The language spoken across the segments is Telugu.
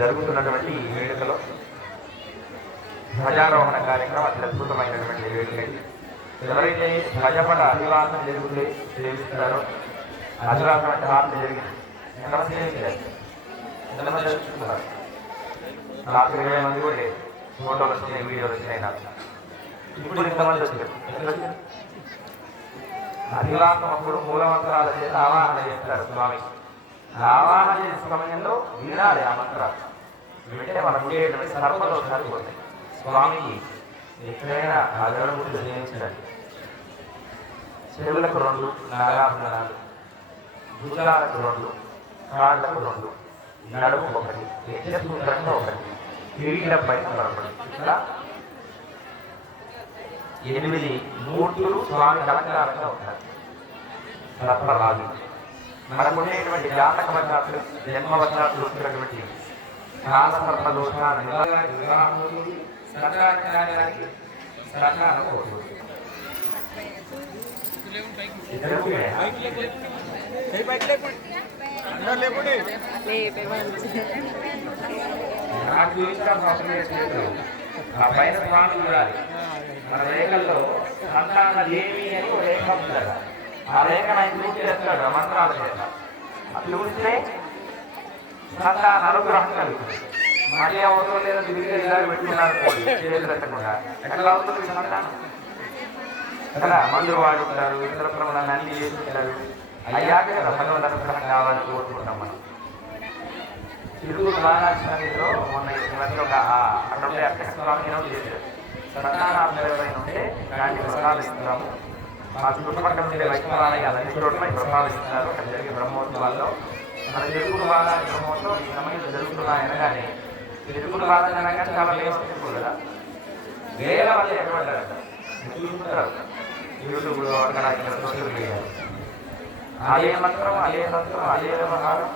జరుగుతున్నటువంటి ఈ వేడుకలో ధ్వజారోహణ కార్యక్రమం అతి అద్భుతమైనటువంటి వేడుక. ఎవరైతే ధ్వజపట అభివాదం జరుగుతుంది సేవిస్తారో అభివాదం అంటే హారతి జరిగింది ఎంతమంది సేవించారు, ఎంతమంది జరుపుతున్నారు? రాత్రి 20 మంది కూడా లేదు. ఫోటోలు వచ్చినాయి, వీడియోలు వచ్చినాయి. నాకు ఇప్పుడు ఇంతమంది వచ్చారు. అభివాదం అప్పుడు మూలమంత్రాల చేత ఆవాహన చేస్తారు స్వామి. ఆవాహన చేసే సమయంలో వినాలి ఆ మంత్రాలు. వింటే మనకు ఉండేటువంటి సర్పదోషాలు పోతాయి. స్వామికి ఎక్కడైనా ఆ గరుడు సేవించండి. చెవులకు 2 నాగాభరణాలు, భుజాలకు 2, కాళ్ళకు 2, నడుము 1, యజ్ఞసూత్రంగా 1, కిరీటం పైన 1. ఇట్లా 8 మూర్తులు స్వామి అలంకారంగా ఉంటారు. సర్పరాజు మనకు ఉండేటువంటి జాతక వశాలు జన్మవశాలు వచ్చినటువంటి కాల సర్పదోషాన్ని ఆ పైన స్వామి చూడాలి. మన రేఖల్లో సంతాన దేవి అని ఒక రేఖ ఉంటుంది. ఆ రేఖను ఆయన పూర్తి చేస్తాడు మంత్రాల చేత. అది చూస్తే సంతాన అనుగ్రహం కలుగుతుంది. మళ్ళీ అవసరం లేదా తిరిగి ఇలా పెట్టుకున్నారు చేతులు పెట్టకుండా ఎట్లా అవుతుంది సంతానం? కదా మందులు వాడుకుంటారు, ఇతర ప్రమాణాలు అన్ని చేసుకుంటారు. అయ్యాక కదా భగవంతు అనుగ్రహం కావాలని కోరుకుంటాం మనం. తిరుగుడు బాలాజీలో మొన్న ఒక అక్కడ ఉండే అర్చకస్వామి చేశారు. సంతానాభివృద్ధి ఉంటే ఇలాంటి ప్రసాదిస్తున్నాము. మా చుట్టుపక్కల ఉండే వైష్ణవాలయాలు అన్ని చోట్ల ప్రసాదిస్తున్నారు. అక్కడ జరిగే బ్రహ్మోత్సవాల్లో మన తిరుగుడు బాలాజీ బ్రహ్మోత్సవం ఈ సమయంలో జరుగుతున్నాయనగానే తిరుగుడు బాలాజీ అనగానే చాలా ఫేమస్ కదా. వేల మంది ఎక్కడ పడ్డారట చూసుకుంటారు యూట్యూబ్లో అక్కడ ఇక్కడ సోషల్ మీడియాలో. అదే మంత్రం, అదే మంత్రం, అదే వ్యవహారం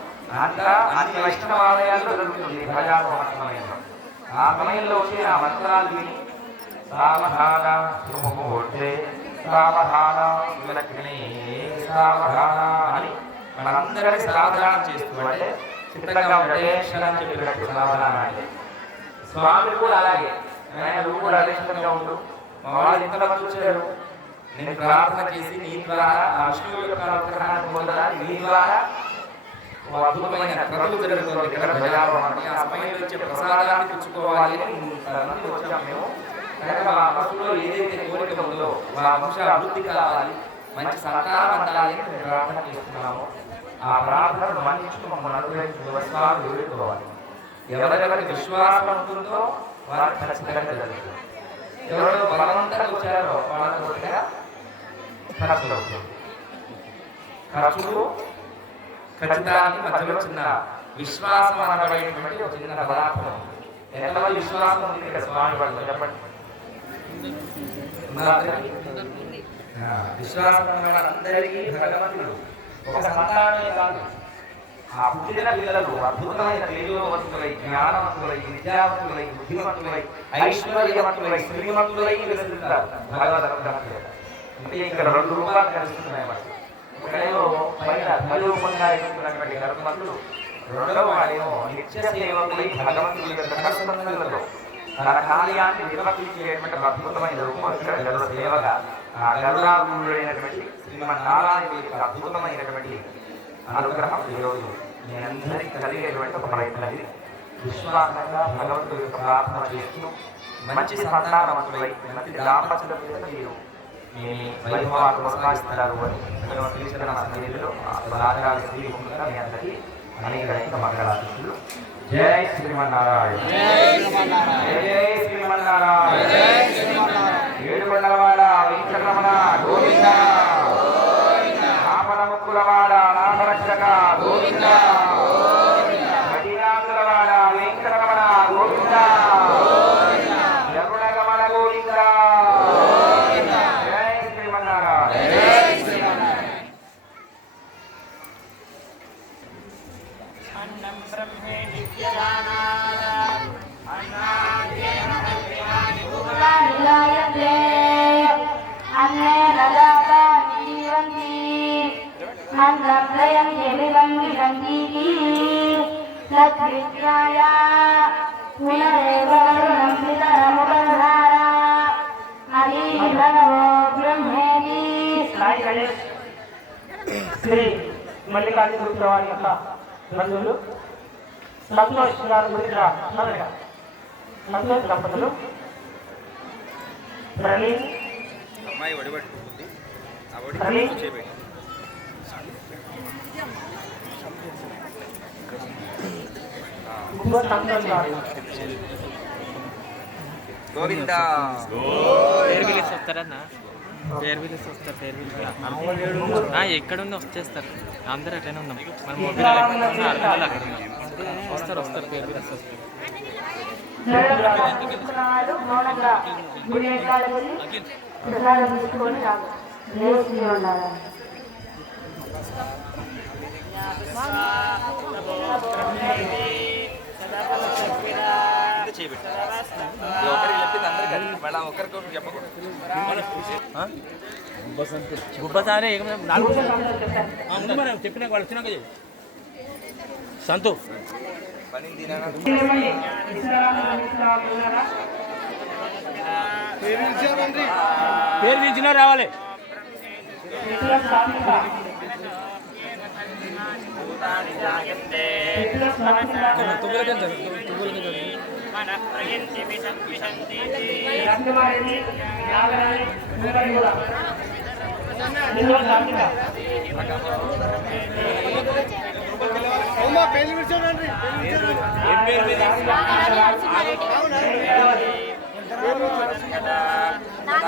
అంతా అన్ని వైష్ణవాలయాల్లో జరుగుతుంది ప్రజారోహణ సమయంలో. ఆ సమయంలో వచ్చి ఆ మంత్రాలు విని సావధాన సుముహూర్తే సావధాన విలగ్నే సావధాన అని మనందరికీ సావధానం చేస్తూ అంటే చిత్తంగా ఉండేషణని చెప్పినట్టు సావధాన అంటే స్వామి కూడా అలాగే. నువ్వు కూడా అదేశంగా ఉండు. మా వాళ్ళు ఎంతమంది వచ్చారు, నేను ప్రార్థన చేసి నీ ద్వారా ఆ విష్ణువు యొక్క అనుగ్రహాన్ని పొందడానికి నీ ద్వారా అద్భుతమైన క్రతువు జరుగుతుంది ఇక్కడ ధ్వజారోహణ. ఆ సమయంలో వచ్చే ప్రసాదాన్ని పుచ్చుకోవాలి అని వచ్చాం మేము. మా మనసులో ఏదైతే కోరిక ఉందో మా వంశ అభివృద్ధి కావాలి, మంచి సంతానం అందాలి అని మేము ప్రార్థన చేస్తున్నాము. ఆ ప్రార్థనను మన్నించుకు మమ్మల్ని అనుగ్రహించిన విశ్వాసం ఎదుర్కోవాలి. ఎవరెవరి విశ్వాసం ఉంటుందో వారికి ఖచ్చితంగా జరుగుతుంది. ఎవరు బలవంతంగా వచ్చారో వాళ్ళకు కొద్దిగా ఖర్చులు అవుతుంది. ఖర్చులు ఖచ్చితానికి మధ్యలో చిన్న విశ్వాసం అనబడేటువంటి ఒక చిన్న పదార్థం. ఎంతమంది విశ్వాసం ఉంది ఇక్కడ స్వామి వాళ్ళు చెప్పండి. విశ్వాసం అందరికీ భగవంతుడు ఒక సంతానమే కాదు, ఆ పుట్టిన పిల్లలు అద్భుతమైన తేజోవంతులై, జ్ఞానవంతులై, విద్యావంతులై, బుద్ధిమంతులై, ఐశ్వర్యవంతులై, శ్రీమంతులై వెలుగుతారు భగవద్ అనుగ్రహం చేత. అంటే ఇక్కడ 2 రూపాలు కలుస్తున్నాయి మనకి. ఒకడేమో పైన ధ్వజరూపంగా ఎదుగుతున్నటువంటి గరుత్మంతుడు, రెండవ వాడేమో నిత్య సేవకులై భగవంతుడి యొక్క కష్టంలో తన కార్యాన్ని నిర్వర్తించేటువంటి అద్భుతమైన రూపం ఇక్కడ గరుడ సేవగా ఆ గరుడారుడైనటువంటి శ్రీమన్నారాయణ యొక్క అద్భుతమైనటువంటి అనుగ్రహం ఈరోజు మీ అందరికీ కలిగేటువంటి ఒక ప్రయత్నం. ఇది విశ్వాసంగా భగవంతుడి యొక్క ప్రార్థన చేస్తూ మంచి సంతానవంతులై మంచి దాంపత్యుల మీద మీరు మీ వైభవాలు కొనసాగిస్తున్నారు అని తీసుకున్న సన్నిధిలో రాజరాజ శ్రీ ముందుగా మీ అందరికీ అనేక మంగళాశిస్తులు. జై శ్రీమన్నారాయణ, జై శ్రీమన్నారాయణ. ఏడుకొండలవాడ వెంకటరమణ గోవింద, ఆపద ముక్కులవాడ నామరక్షక గోవింద, మదినాథులవాడ వెంకటరమణ గోవింద, జరుణగమన గోవింద. జై శ్రీమన్నారాయణ. అన్నం బ్రహ్మే సద్విజ్ఞాయ పునరేవ వరుణంపితరముపధారా హరి భగవో బ్రహ్మేతి సాయి గణేష్ శ్రీ మల్లికార్జున గుప్తా వారి యొక్క బంధువులు సంతోష్ గారు గురించి సంతోష్ దంపతులు ప్రవీణ్ గోవిందా పేరు పిలిచి వస్తారన్నా పేరు పిలిచి వస్తారు పేరు పిలిచి ఎక్కడున్నా వచ్చేస్తారు అందరూ అట్లనే ఉన్నాం మనం మొబైల్ అర్థాలు అక్కడ ఉన్నాం వస్తారు పేరు పిలిచి వస్తారు ప్రసాదం తీసుకొని లేచి ఉండాలి ఒకరికి చెప్పింది అందరికి మళ్ళీ ఒకరికొకరు చెప్పకూడదు గుబ్బసారే చెప్పినా వాళ్ళు వచ్చినాక సంతు పని తినాలి పేరు దించినా రావాలి పేరు